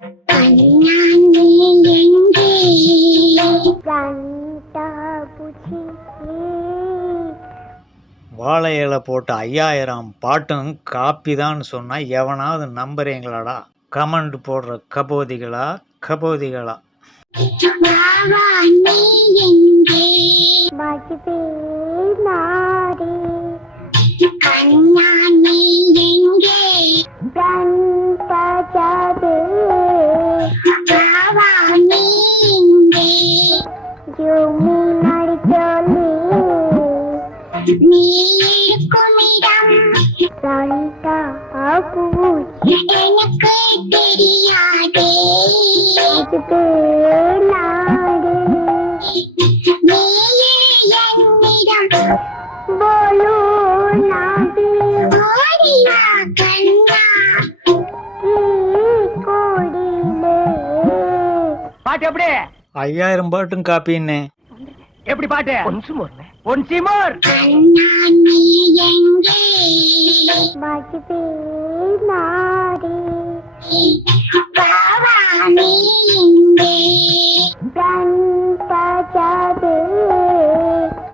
வாழை இலை போட்டு 5000 பாட்டும் காப்பி தான் சொன்னா எவனாவது நம்புறீங்களாடா? கமெண்ட் போடுற கபோதிகளா கபோதிகளா? நீ இருக்குமிடம் எனக்கு தெரியாது. நீயே என்னிடம் ஓடிவா கண்ணா. பாட்டு எப்படி? 5000 பாட்டும் காப்பின்னே. எப்படி பாட்டு? ஒன்சி மோர். கண்ணா நீ எங்கே? பாவா நீ எங்கே?